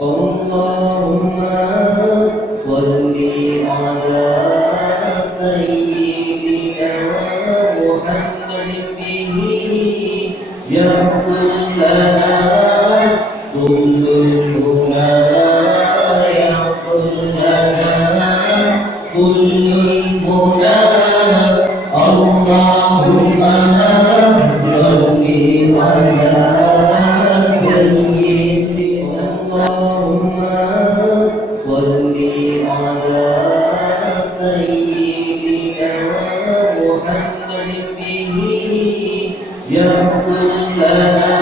اللهم صل على سيدنا محمد به يحصل لنا كل الهدى يحصل لنا كل الهدى اللهم صل على سيدنا اللهم صل على سيدنا محمد به يحصل لنا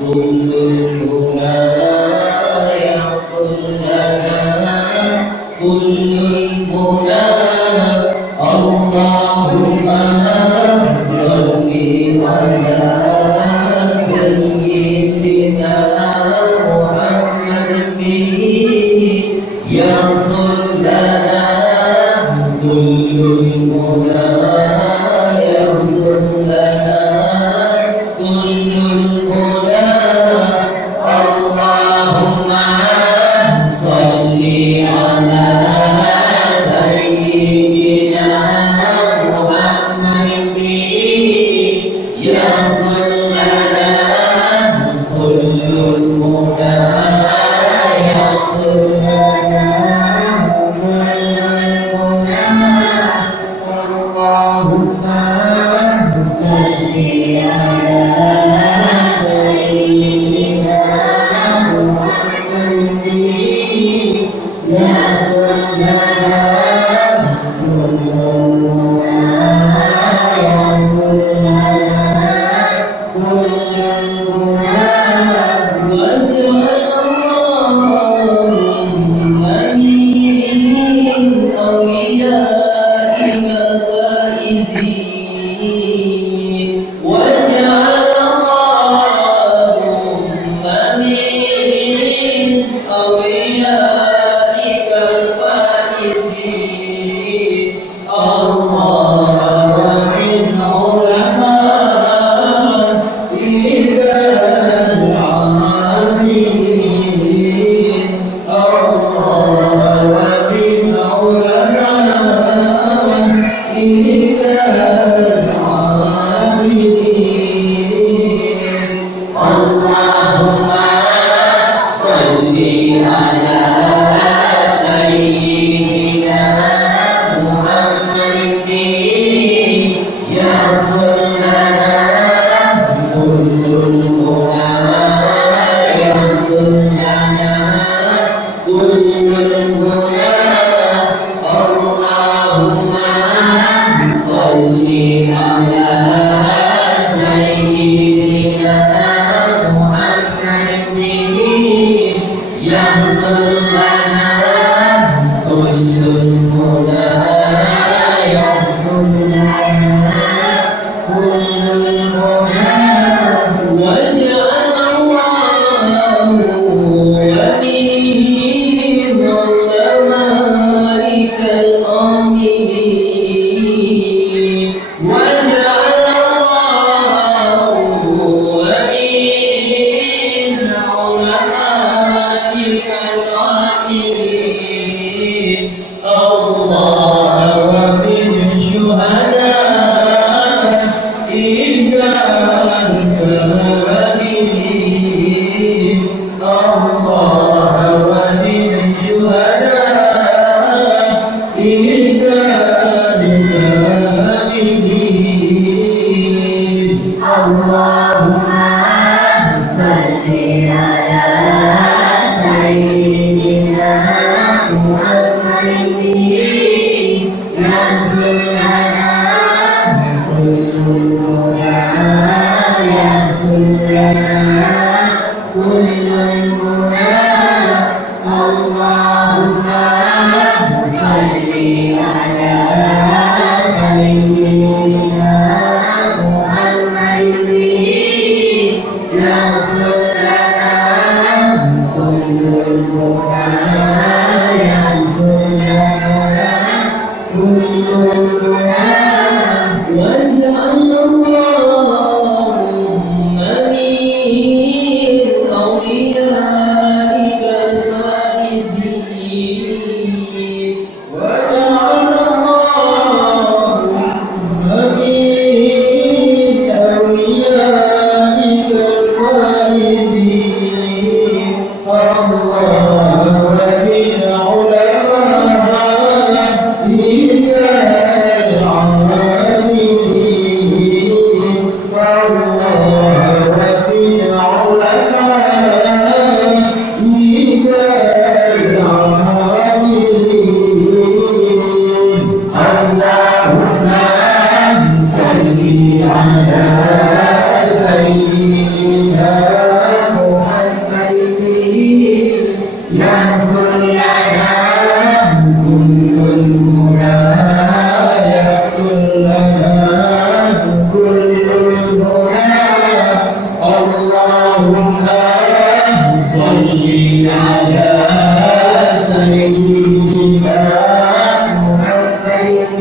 كل الهدى يحصل لنا كل الهدى اللهم صل على سيدنا محمد به يحصل لنا كل الهدى يحصل لنا كل الهدى اللهم صل على سيدنا محمد به يحصل لنا كل الهدى يحصل لنا كل الهدى اللهم صل على سيدنا محمد به يحصل لنا كل الهدى يحصل لنا كل الهدى واجعل اللهم من أوليائك الفائزين واجعل اللهم من أوليائك الفائزين الله ومن علمائك العاملين الله ومن علمائك العاملين اللهم صل على سيدنا محمد به يحصل لنا كل الهدى يحصل لنا كل الهدى اللهم صل على سيدنا محمد به يحصل لنا كل الهدى يحصل لنا كل الهدى واجعل اللهم من علمائك العاملين واجعل اللهم من علمائك العاملين الله ومن شهدائك الكاملين الله ومن شهدائك الكاملين اللهم صل على سيدنا محمد به يحصل لنا كل الهدى يحصل لنا كل الهدى اللهم صل على سيدنا محمد به يحصل لنا كل الهدى يحصل لنا كل الهدى واجعل اللهم من أوليائك يحصل لنا كل المنى يحصل لنا كل المنى اللهم صل على سيدنا محمد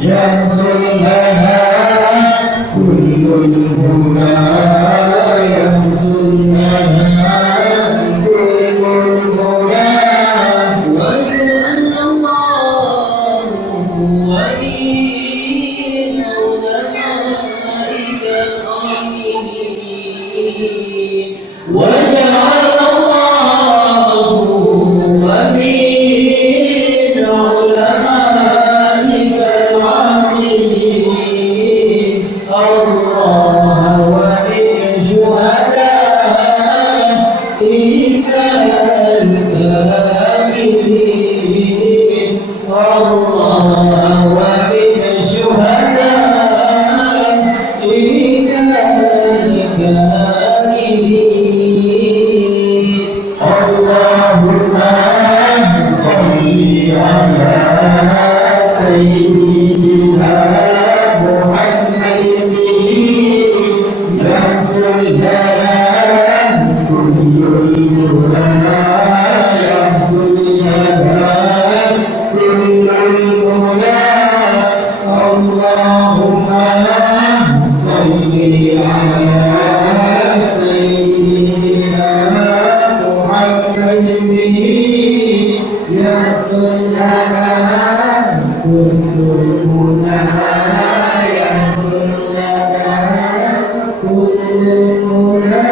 يحصل لنا كل المنى يحصل لنا كل المنى وجعل الله ولي علمائك العاملين وجعل الله ولي علمائك العاملين الله ولي شهدائك الكاملين الله ولي شهدائك الكاملين اللهم صل على سيدنا محمد يحصل لنا كل المنى يحصل لنا كل المنى اللهم صل على سيدنا محمد يحصل لنا كل المنى يحصل لنا كل المنى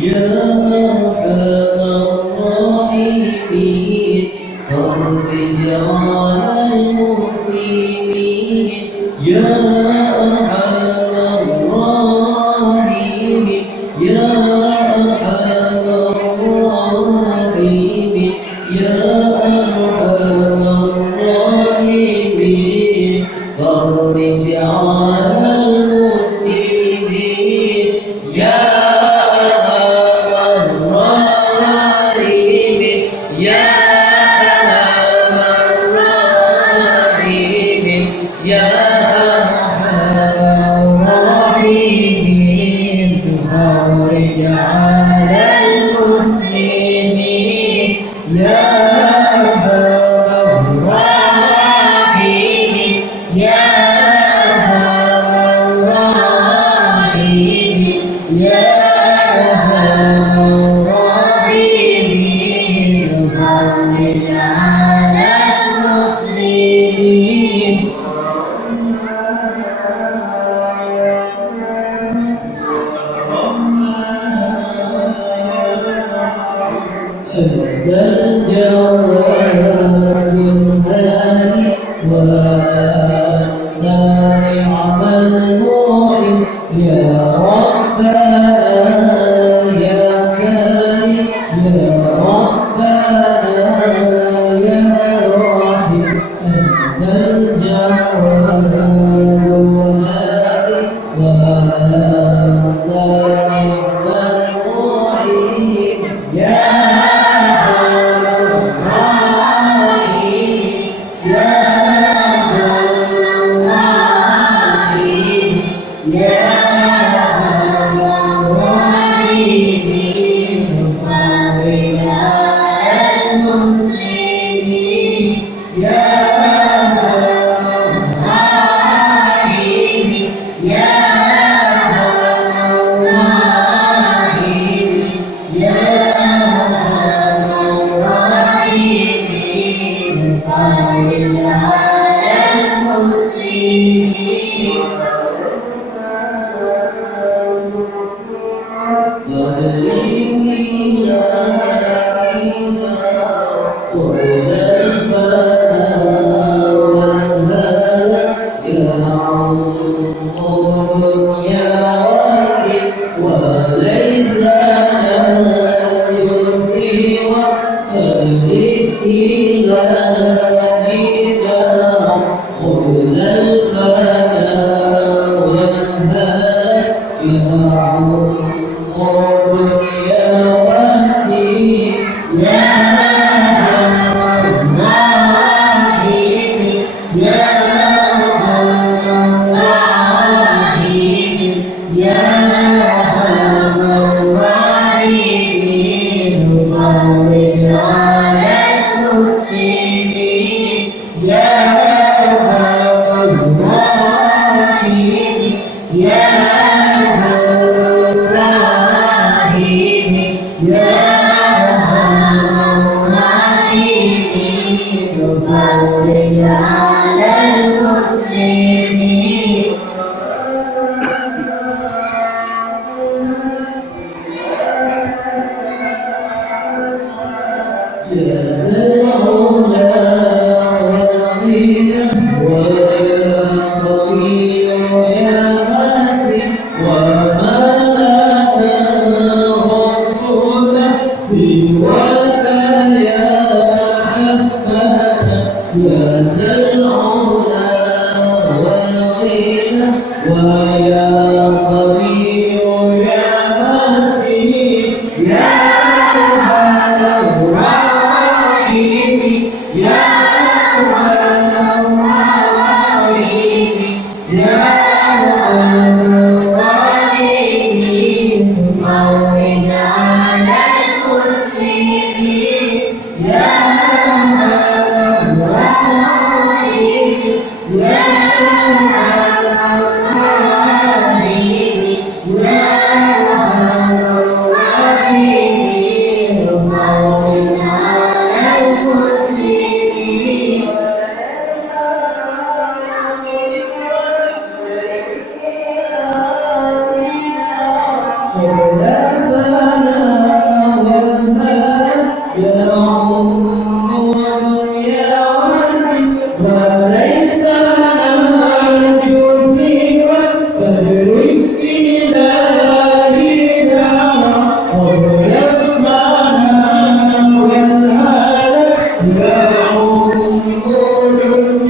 يا أرحم الراحمين يا أرحم الراحمين فرج على المسلمين يا أرحم الراحمين يا أرحم الراحمين يا أرحم الراحمين فرج على المسلمين يا أرحم الراحمين يا أرحم الراحمين يا أرحم الراحمين فرج على المسلمين يا أرحم الراحمين يا أرحم الراحمين يا أرحم الراحمين فرج على المسلمين أنت الجواد الهادي وأنت نعم المعين يا ربنا يا كريم يا ربنا يا رحيم أنت الجواد الهادي وأنت نعم المعين يا المسلمين يا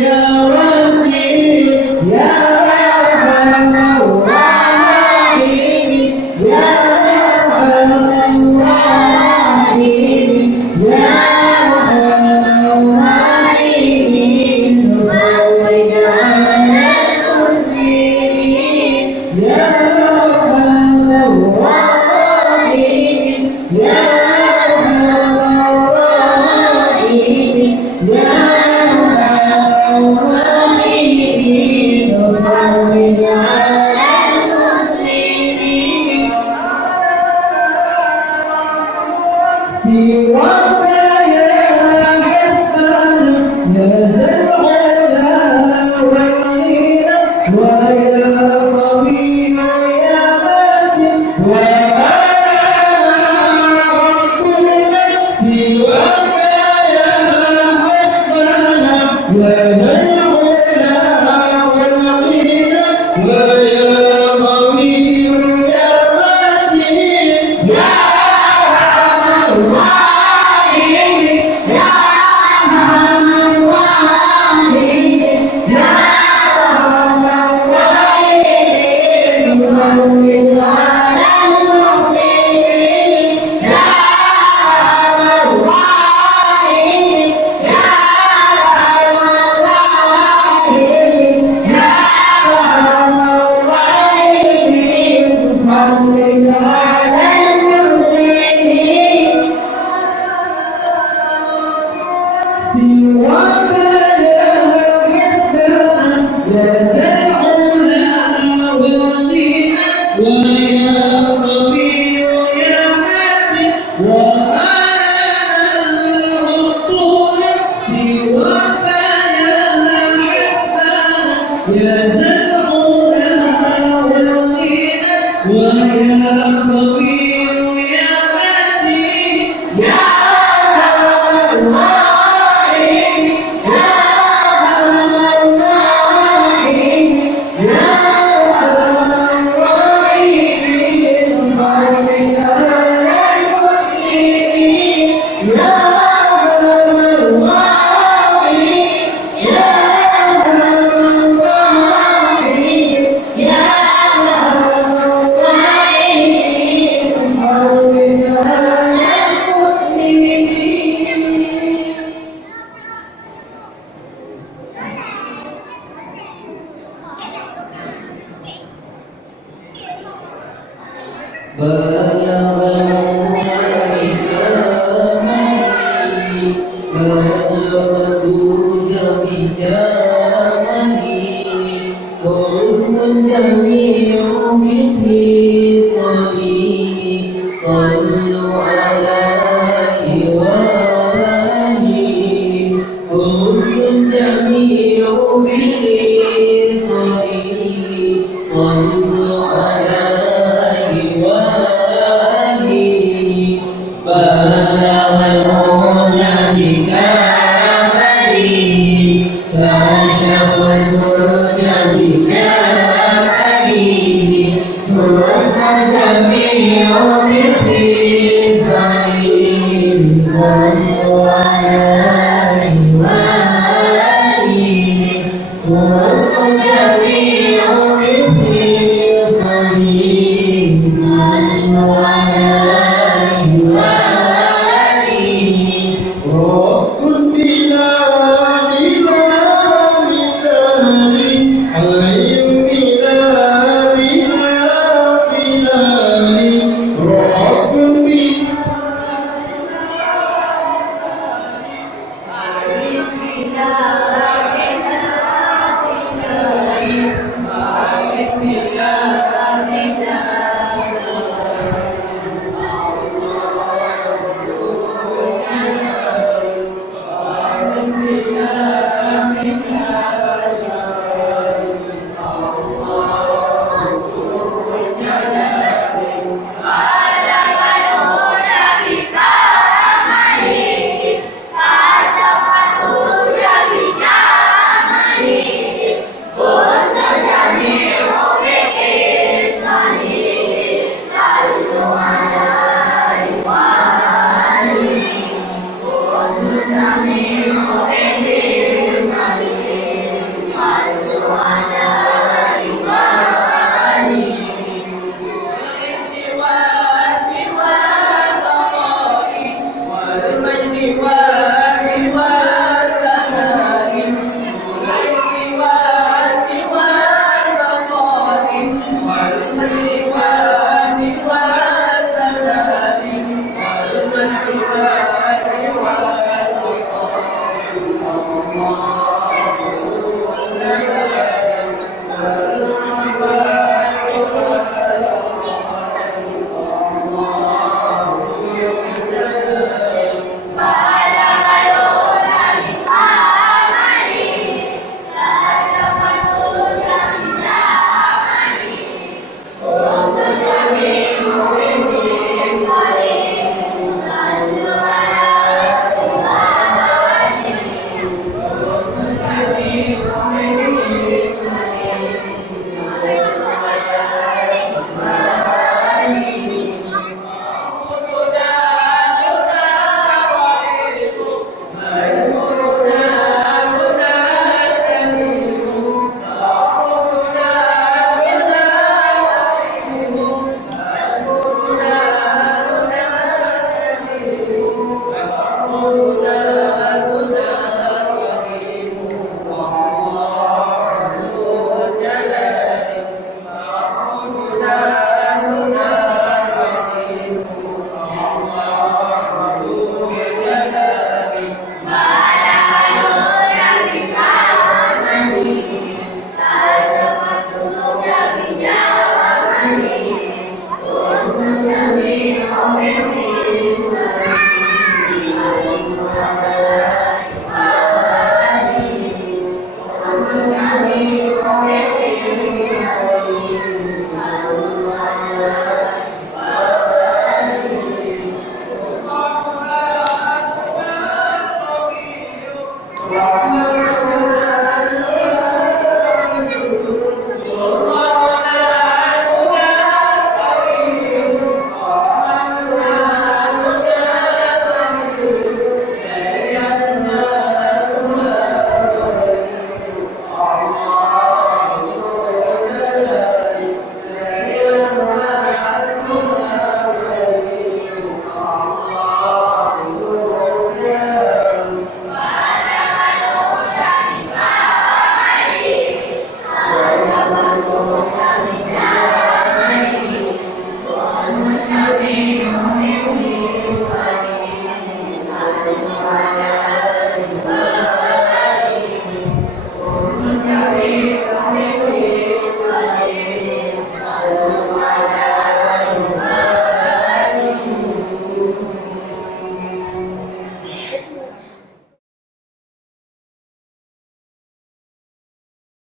يا وكيل يا أرحم الراحمين يا أرحم الراحمين يا أرحم الراحمين فرج على المسلمين يا أرحم الراحمين يا أرحم الراحمين يا أرحم الراحمين فرج على المسلمين سواك يا حسن يا ذا العلا والغنى ويا قوي يا متين وأنا ربنا سواك يا حسن يا ذا العلا والغنى ويا قوي يا متين يا سواك يا حسن يا ذا العلا والغنى ويا قوي يا متين وأنا ربنا سواك يا حسن يا ذا العلا والغنى ويا قوي يا متين يا بلغ الكامل فجرد بكامله وحسن الجميع باتصاله صلوا عليه وآله وحسن الجميع باتصاله صلوا عليه وآله بلغ العلا بكامله كشف الدرج بكامله حسن الجميع باتصاله صلوا عليه وآله